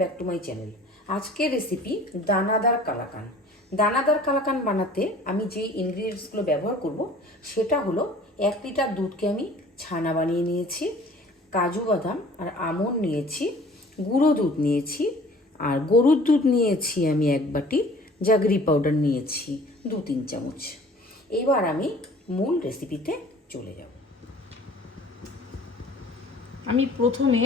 Back to my channel. আজকের recipe দানাদার কালাকান। দানাদার কালাকান বানাতে আমি যে ইনগ্রিডিয়েন্টসগুলো ব্যবহার করব সেটা হলো 1 লিটার দুধকে আমি ছানা বানিয়ে নিয়েছি, কাজু বাদাম আর আমন্ড নিয়েছি, গুঁড়ো দুধ নিয়েছি, আর গরুর দুধ নিয়েছি আমি 1 বাটি, জাগরি পাউডার নিয়েছি 2-3 চামচ। এবার আমি মূল রেসিপিতে চলে যাব। আমি প্রথমে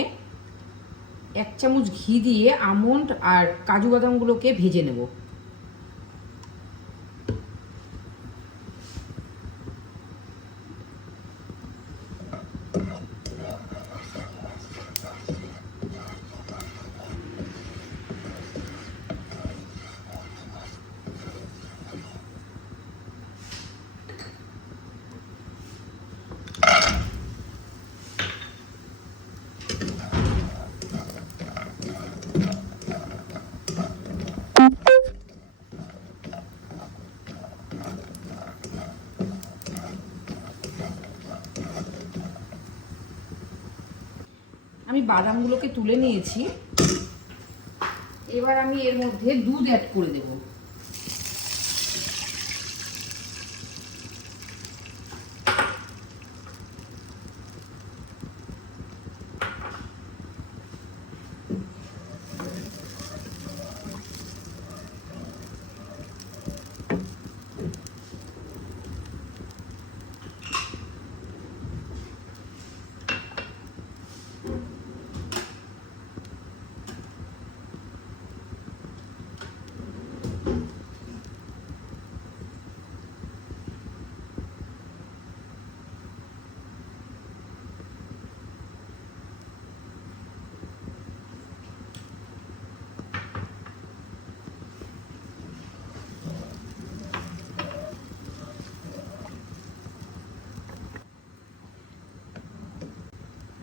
1 চামচ ঘি দিয়ে আমন্ড আর কাজু বাদামগুলোকে ভেজে নেব। আমি বাদামগুলোকে তুলে নিয়েছি। এবার আমি এর মধ্যে দুধ অ্যাড করে দেব।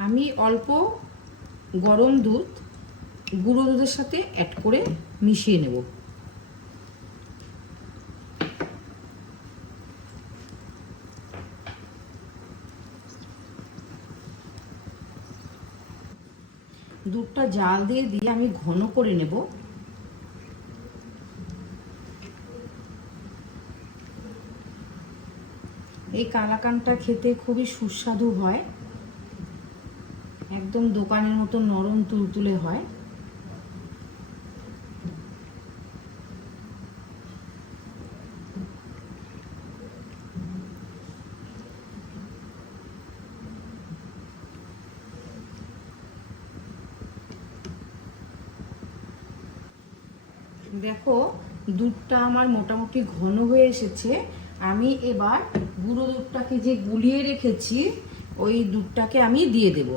আমি অল্প গরম দুধ গুঁড়ো দুধের সাথে অ্যাড করে মিশিয়ে নেব। দুধটা জাল দিয়ে আমি ঘন করে নেব। এই কালাকানটা খেতে খুবই সুস্বাদু হয়, একদম দোকানের মতো নরম তুলতুলে হয়। দেখো দুধটা আমার মোটামুটি ঘন হয়ে এসেছে। আমি এবার গুঁড়ো দুধটাকে যে গুলিয়ে রেখেছি ওই দুধটাকে আমি দিয়ে দেব।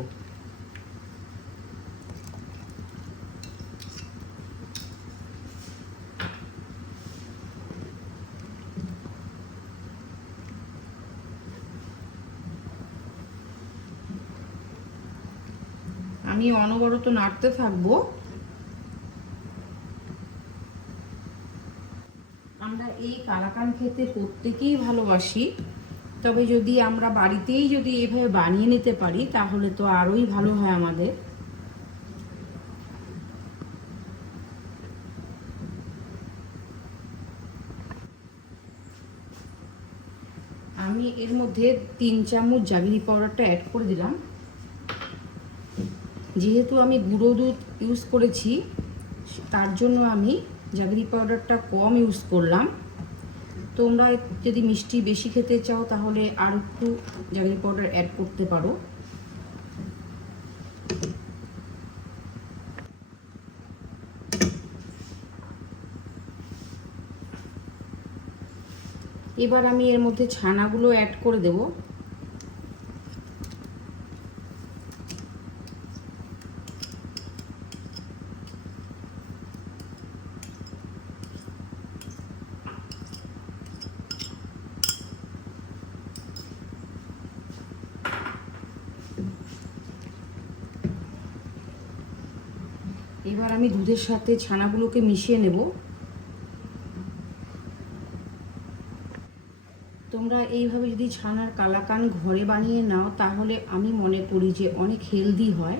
আমি অনবরত নাড়তে থাকবো। আমরা এই কালাকান খেতে প্রত্যেকেই ভালোবাসি, তবে যদি আমরা বাড়িতেই যদি এভাবে বানিয়ে নিতে পারি তাহলে তো আরোই ভালো হয় আমাদের। আমি এর মধ্যে 3 চামচ জাগরি পাউডারটা অ্যাড করে দিলাম। যেহেতু আমি গুঁড়ো দুধ ইউজ করেছি তার জন্য আমি জাগরি পাউডারটা কম ইউজ করলাম। তোমরা যদি মিষ্টি বেশি খেতে চাও তাহলে আর একটু জাগরি পাউডার অ্যাড করতে পারো। এবার আমি এর মধ্যে ছানাগুলো অ্যাড করে দেব। এবার আমি দুধের সাথে ছানাগুলোকে মিশিয়ে নেব। তোমরা এইভাবে যদি ছানার কালাকান ঘরে বানিয়ে নাও তাহলে আমি মনে করি যে অনেক হেলদি হয়।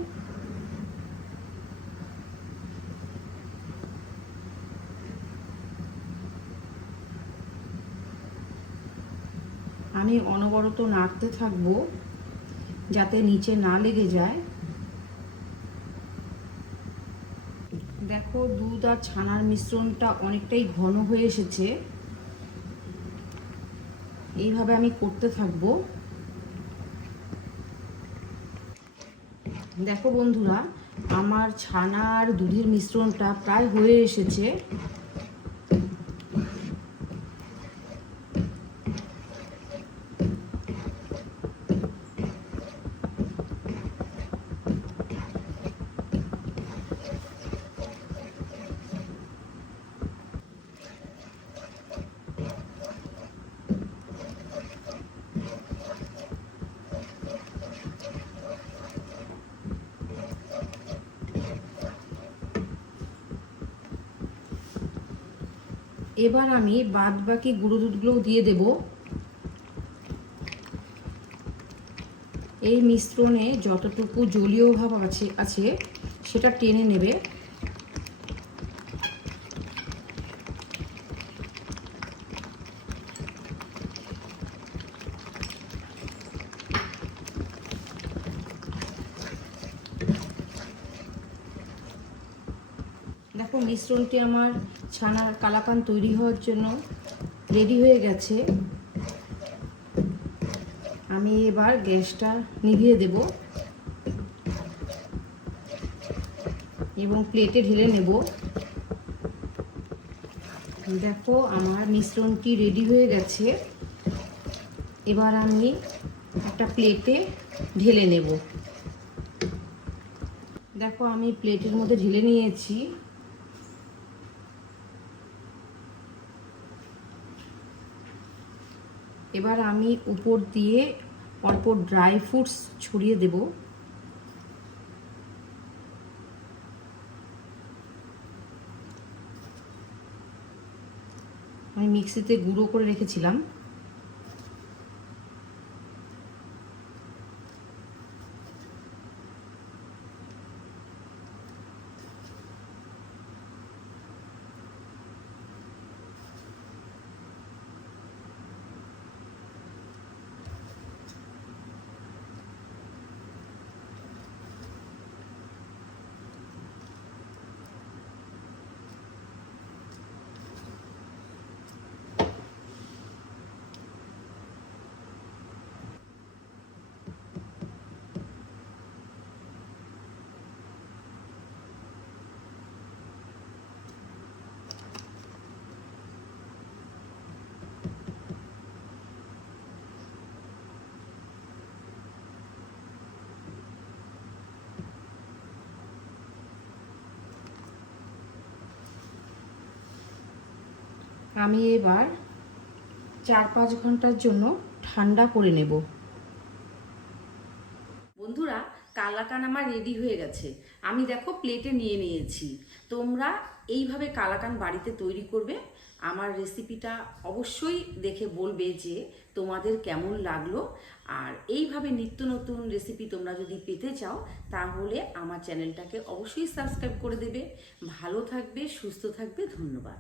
আমি অনবরত নাড়তে থাকবো যাতে নিচে না লেগে যায়। দেখো দুধ আর ছানার মিশ্রণটা অনেকটাই ঘন হয়ে এসেছে। এইভাবে আমি করতে থাকবো। দেখো বন্ধুরা, আমার ছানা আর দুধের মিশ্রণটা প্রায় হয়ে এসেছে। এবার আমি বাদ বাকি গুঁড়ো দুধগুলোও দিয়ে দেব। এই মিশ্রণে যতটুকু জলীয় ভাব আছে সেটা টেনে নেবে। দেখো মিশ্রণটি আমার ছানার কালাকান তৈরি হওয়ার জন্য রেডি হয়ে গেছে। আমি এবার গ্যাসটা নিভিয়ে দেব এবং প্লেটে ঢেলে নেব। দেখো আমার মিশ্রণটি রেডি হয়ে গেছে। এবার আমি একটা প্লেটে ঢেলে নেব। দেখো আমি প্লেটের মধ্যে ঢেলে নিয়েছি। এবার আমি উপর দিয়ে অল্প ড্রাই ফ্রুটস ছড়িয়ে দেব। আমি মিক্সিতে গুঁড়ো করে রেখেছিলাম। আমি এবার 4-5 ঘন্টার জন্য ঠান্ডা করে নেব। বন্ধুরা, কালাকান আমার রেডি হয়ে গেছে। আমি দেখো প্লেটে নিয়ে নিয়েছি। তোমরা এইভাবে কালাকান বাড়িতে তৈরি করবে। আমার রেসিপিটা অবশ্যই দেখে বলবে যে তোমাদের কেমন লাগলো। আর এইভাবে নিত্য নতুন রেসিপি তোমরা যদি পেতে চাও তাহলে আমার চ্যানেলটাকে অবশ্যই সাবস্ক্রাইব করে দেবে। ভালো থাকবে, সুস্থ থাকবে। ধন্যবাদ।